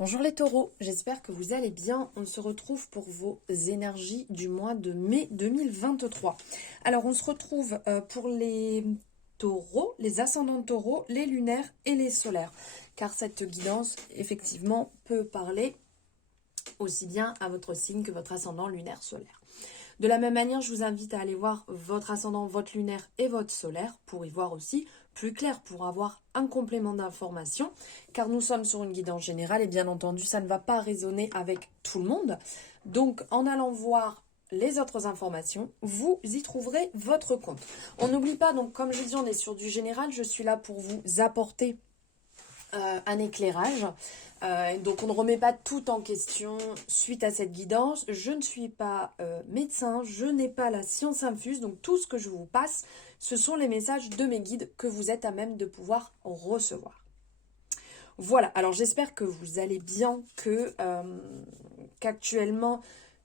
Bonjour les taureaux, j'espère que vous allez bien. On se retrouve pour vos énergies du mois de mai 2023. Alors on se retrouve pour les taureaux, les ascendants taureaux, les lunaires et les solaires. Car cette guidance, effectivement, peut parler aussi bien à votre signe que votre ascendant lunaire solaire. De la même manière, je vous invite à aller voir votre ascendant, votre lunaire et votre solaire pour y voir aussi plus clair, pour avoir un complément d'information, car nous sommes sur une guidance générale et bien entendu, ça ne va pas résonner avec tout le monde. Donc, en allant voir les autres informations, vous y trouverez votre compte. On n'oublie pas, donc comme je dis, on est sur du général, je suis là pour vous apporter un éclairage. Donc on ne remet pas tout en question suite à cette guidance. Je ne suis pas médecin, je n'ai pas la science infuse, donc tout ce que je vous passe, ce sont les messages de mes guides que vous êtes à même de pouvoir recevoir. Voilà, alors j'espère que vous allez bien, qu'actuellement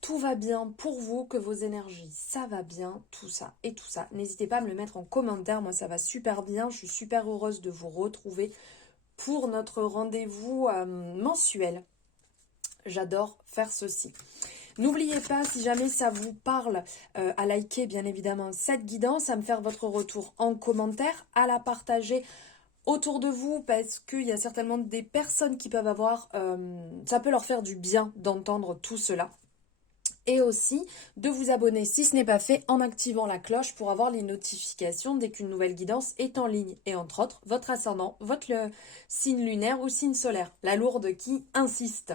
tout va bien pour vous, que vos énergies, ça va bien, tout ça et tout ça. N'hésitez pas à me le mettre en commentaire, moi ça va super bien, je suis super heureuse de vous retrouver pour notre rendez-vous mensuel. J'adore faire ceci. N'oubliez pas, si jamais ça vous parle, à liker bien évidemment cette guidance, à me faire votre retour en commentaire, à la partager autour de vous parce qu'il y a certainement des personnes qui peuvent avoir, ça peut leur faire du bien d'entendre tout cela. Et aussi de vous abonner si ce n'est pas fait en activant la cloche pour avoir les notifications dès qu'une nouvelle guidance est en ligne. Et entre autres, votre ascendant, votre signe lunaire ou signe solaire. La lourde qui insiste.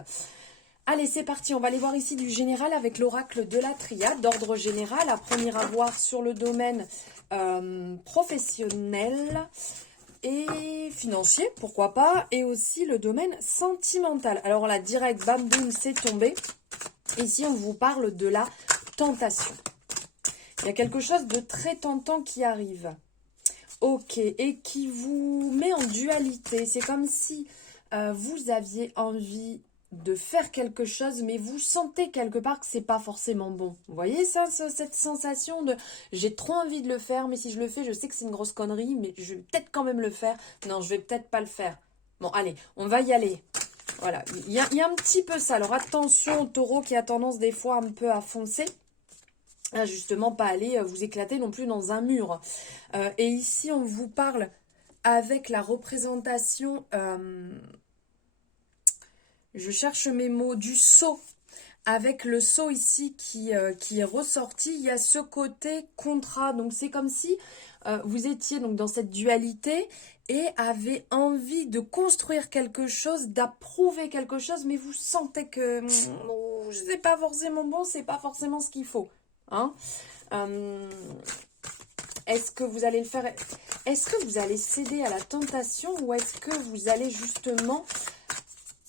Allez, c'est parti. On va aller voir ici du général avec l'oracle de la triade. D'ordre général, à première à voir sur le domaine professionnel et financier, pourquoi pas. Et aussi le domaine sentimental. Alors là, direct, bam, boum, c'est tombé. Ici, on vous parle de la tentation. Il y a quelque chose de très tentant qui arrive. Ok, et qui vous met en dualité. C'est comme si vous aviez envie de faire quelque chose, mais vous sentez quelque part que c'est pas forcément bon. Vous voyez ça, cette sensation de j'ai trop envie de le faire, mais si je le fais, je sais que c'est une grosse connerie, mais je vais peut-être quand même le faire. Non, je vais peut-être pas le faire. Bon, allez, on va y aller. Voilà, il y a un petit peu ça. Alors attention, taureau qui a tendance des fois un peu à foncer. Justement, pas aller vous éclater non plus dans un mur. Et ici, on vous parle avec la représentation, je cherche mes mots, du sceau. Avec le sceau ici qui est ressorti, il y a ce côté contrat. Donc c'est comme si vous étiez donc dans cette dualité et avez envie de construire quelque chose, d'approuver quelque chose, mais vous sentez que c'est pas forcément bon, c'est pas forcément ce qu'il faut. Hein. Est-ce que vous allez le faire? Est-ce que vous allez céder à la tentation ou est-ce que vous allez justement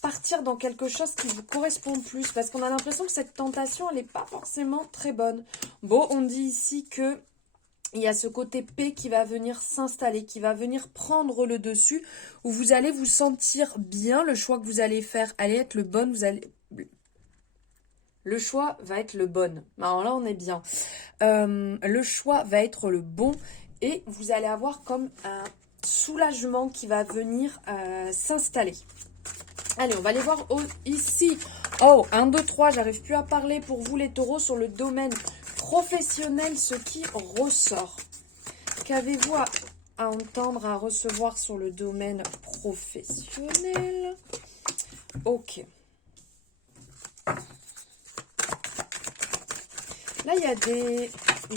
partir dans quelque chose qui vous correspond plus? Parce qu'on a l'impression que cette tentation, elle n'est pas forcément très bonne. Bon, on dit ici que il y a ce côté paix qui va venir s'installer, qui va venir prendre le dessus, où vous allez vous sentir bien. Le choix que vous allez faire allez être le bon. Le choix va être le bon. Alors là, on est bien. Le choix va être le bon et vous allez avoir comme un soulagement qui va venir s'installer. Allez, on va aller voir ici. Oh, 1, 2, 3, j'arrive plus à parler pour vous les taureaux sur le domaine professionnel, ce qui ressort. Qu'avez-vous à entendre, à recevoir sur le domaine professionnel? Ok. Là, il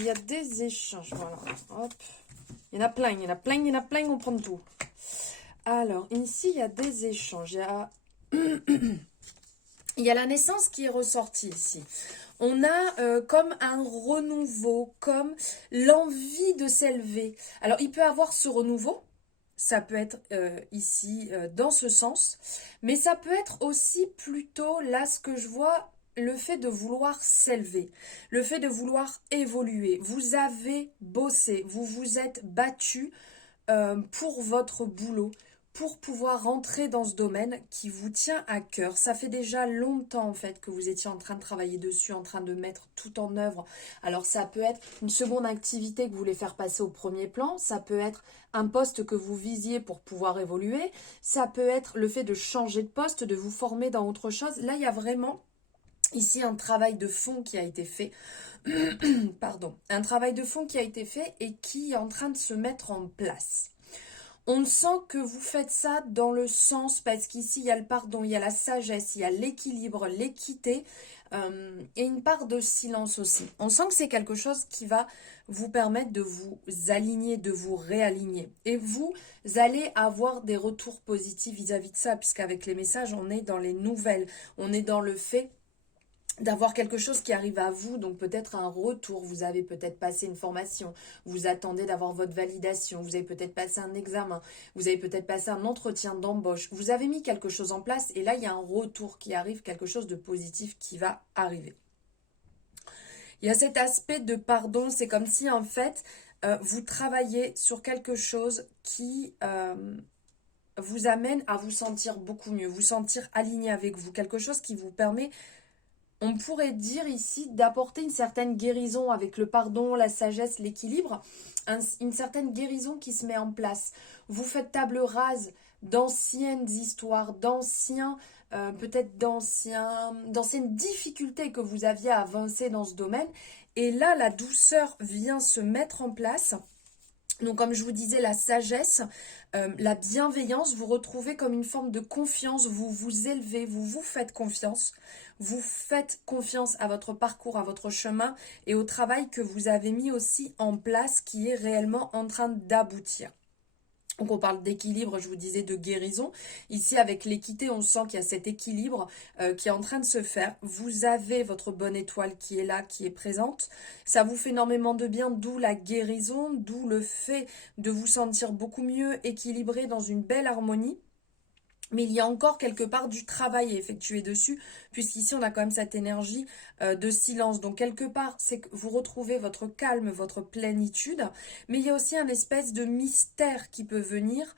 y a des échanges. Voilà. Hop. Il y en a plein, il y en a plein, il y en a plein, on prend tout. Alors, ici, il y a des échanges. Il y a la naissance qui est ressortie ici. On a comme un renouveau, comme l'envie de s'élever. Alors, il peut avoir ce renouveau, ça peut être ici dans ce sens, mais ça peut être aussi plutôt, là, ce que je vois, le fait de vouloir s'élever, le fait de vouloir évoluer. Vous avez bossé, vous vous êtes battu pour votre boulot, pour pouvoir rentrer dans ce domaine qui vous tient à cœur. Ça fait déjà longtemps en fait que vous étiez en train de travailler dessus, en train de mettre tout en œuvre. Alors ça peut être une seconde activité que vous voulez faire passer au premier plan, ça peut être un poste que vous visiez pour pouvoir évoluer, ça peut être le fait de changer de poste, de vous former dans autre chose. Là, il y a vraiment ici un travail de fond qui a été fait. Pardon, un travail de fond qui a été fait et qui est en train de se mettre en place. On sent que vous faites ça dans le sens, parce qu'ici il y a le pardon, il y a la sagesse, il y a l'équilibre, l'équité et une part de silence aussi. On sent que c'est quelque chose qui va vous permettre de vous aligner, de vous réaligner. Et vous allez avoir des retours positifs vis-à-vis de ça, puisqu'avec les messages, on est dans les nouvelles, on est dans le fait d'avoir quelque chose qui arrive à vous, donc peut-être un retour, vous avez peut-être passé une formation, vous attendez d'avoir votre validation, vous avez peut-être passé un examen, vous avez peut-être passé un entretien d'embauche, vous avez mis quelque chose en place et là il y a un retour qui arrive, quelque chose de positif qui va arriver. Il y a cet aspect de pardon, c'est comme si en fait vous travaillez sur quelque chose qui vous amène à vous sentir beaucoup mieux, vous sentir aligné avec vous, quelque chose qui vous permet, on pourrait dire ici, d'apporter une certaine guérison avec le pardon, la sagesse, l'équilibre, une certaine guérison qui se met en place. Vous faites table rase d'anciennes histoires, peut-être d'anciennes difficultés que vous aviez à avancer dans ce domaine. Et là, la douceur vient se mettre en place. Donc comme je vous disais, la sagesse, la bienveillance, vous retrouvez comme une forme de confiance, vous vous élevez, vous vous faites confiance à votre parcours, à votre chemin et au travail que vous avez mis aussi en place qui est réellement en train d'aboutir. Donc on parle d'équilibre, je vous disais de guérison. Ici avec l'équité, on sent qu'il y a cet équilibre qui est en train de se faire. Vous avez votre bonne étoile qui est là, qui est présente. Ça vous fait énormément de bien, d'où la guérison, d'où le fait de vous sentir beaucoup mieux équilibré dans une belle harmonie. Mais il y a encore quelque part du travail à effectuer dessus, puisqu'ici on a quand même cette énergie de silence. Donc quelque part, c'est que vous retrouvez votre calme, votre plénitude, mais il y a aussi un espèce de mystère qui peut venir,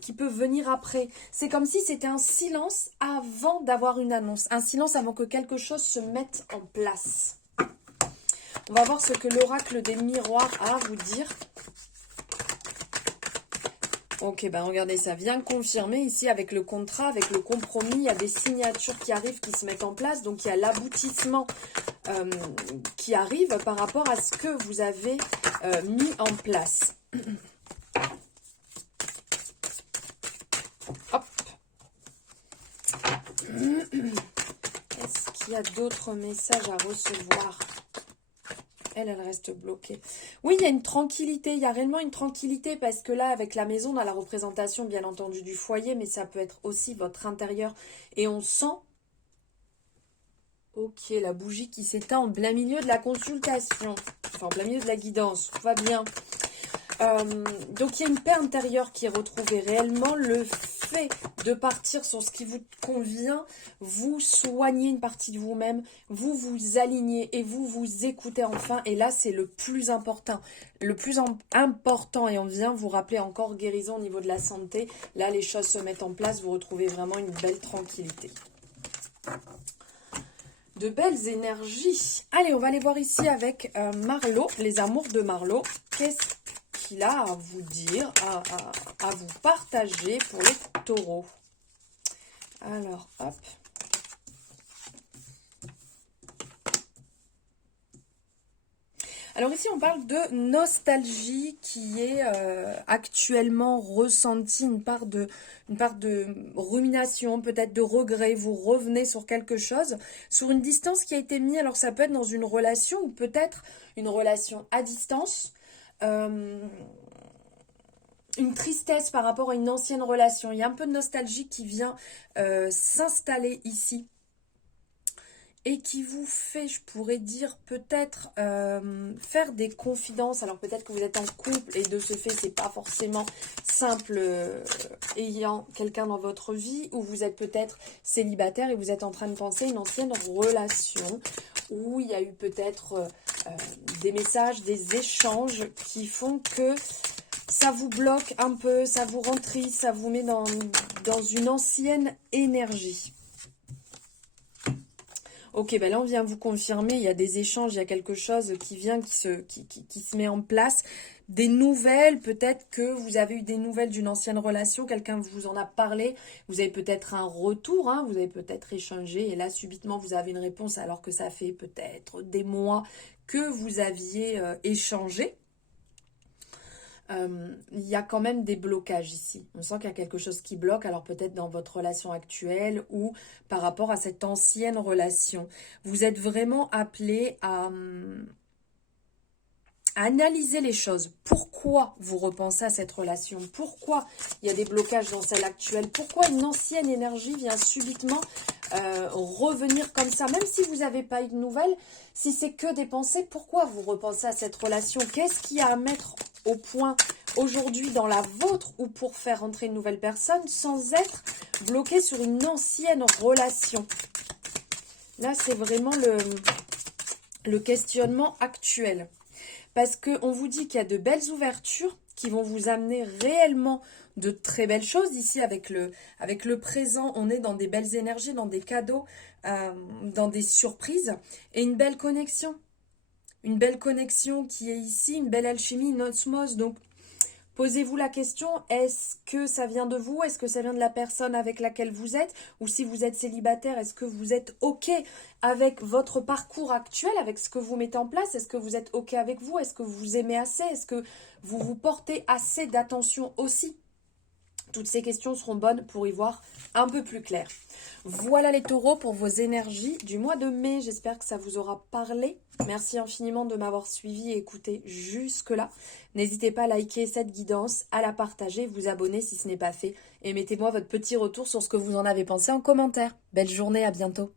qui peut venir après. C'est comme si c'était un silence avant d'avoir une annonce, un silence avant que quelque chose se mette en place. On va voir ce que l'oracle des miroirs a à vous dire. Ok, ben regardez, ça vient confirmer ici avec le contrat, avec le compromis, il y a des signatures qui arrivent, qui se mettent en place, donc il y a l'aboutissement qui arrive par rapport à ce que vous avez mis en place. Hop. Est-ce qu'il y a d'autres messages à recevoir ? Elle reste bloquée. Oui, il y a une tranquillité, il y a réellement une tranquillité parce que là, avec la maison, on a la représentation, bien entendu, du foyer, mais ça peut être aussi votre intérieur. Et on sent, ok, la bougie qui s'éteint en plein milieu de la consultation, enfin en plein milieu de la guidance, tout va bien. Donc il y a une paix intérieure qui est retrouvée réellement, le fait de partir sur ce qui vous convient, vous soignez une partie de vous-même, vous vous alignez et vous vous écoutez enfin, et là c'est le plus important, et on vient vous rappeler encore guérison au niveau de la santé, là les choses se mettent en place, vous retrouvez vraiment une belle tranquillité. De belles énergies. Allez, on va aller voir ici avec Marlo, les amours de Marlo. Qu'est-ce qu'il a à vous dire, à vous partager pour les taureaux? Alors, hop. Alors ici, on parle de nostalgie qui est actuellement ressentie, une part de rumination, peut-être de regret. Vous revenez sur quelque chose, sur une distance qui a été mise. Alors ça peut être dans une relation ou peut-être une relation à distance. Une tristesse par rapport à une ancienne relation. Il y a un peu de nostalgie qui vient s'installer ici. Et qui vous fait, je pourrais dire, peut-être faire des confidences. Alors peut-être que vous êtes en couple et de ce fait, c'est pas forcément simple ayant quelqu'un dans votre vie. Ou vous êtes peut-être célibataire et vous êtes en train de penser à une ancienne relation. Où il y a eu peut-être des messages, des échanges qui font que ça vous bloque un peu, ça vous rend triste, ça vous met dans une ancienne énergie. Ok, ben là on vient vous confirmer, il y a des échanges, il y a quelque chose qui vient, qui se met en place. Des nouvelles, peut-être que vous avez eu des nouvelles d'une ancienne relation, quelqu'un vous en a parlé, vous avez peut-être un retour, hein, vous avez peut-être échangé, et là subitement vous avez une réponse alors que ça fait peut-être des mois que vous aviez échangé. Il y a quand même des blocages ici. On sent qu'il y a quelque chose qui bloque, alors peut-être dans votre relation actuelle ou par rapport à cette ancienne relation. Vous êtes vraiment appelé à analyser les choses. Pourquoi vous repensez à cette relation? Pourquoi il y a des blocages dans celle actuelle? Pourquoi une ancienne énergie vient subitement revenir comme ça? Même si vous n'avez pas eu de nouvelles, si c'est que des pensées, pourquoi vous repensez à cette relation? Qu'est-ce qu'il y a à mettre au point aujourd'hui dans la vôtre ou pour faire entrer une nouvelle personne sans être bloqué sur une ancienne relation? Là, c'est vraiment le questionnement actuel. Parce qu'on vous dit qu'il y a de belles ouvertures qui vont vous amener réellement de très belles choses. Ici, avec le présent, on est dans des belles énergies, dans des cadeaux, dans des surprises et une belle connexion. Une belle connexion qui est ici, une belle alchimie, une osmose. Donc, posez-vous la question, est-ce que ça vient de vous? Est-ce que ça vient de la personne avec laquelle vous êtes? Ou si vous êtes célibataire, est-ce que vous êtes OK avec votre parcours actuel, avec ce que vous mettez en place? Est-ce que vous êtes OK avec vous? Est-ce que vous vous aimez assez? Est-ce que vous vous portez assez d'attention aussi? Toutes ces questions seront bonnes pour y voir un peu plus clair. Voilà les taureaux pour vos énergies du mois de mai. J'espère que ça vous aura parlé. Merci infiniment de m'avoir suivi et écouté jusque-là. N'hésitez pas à liker cette guidance, à la partager, vous abonner si ce n'est pas fait. Et mettez-moi votre petit retour sur ce que vous en avez pensé en commentaire. Belle journée, à bientôt.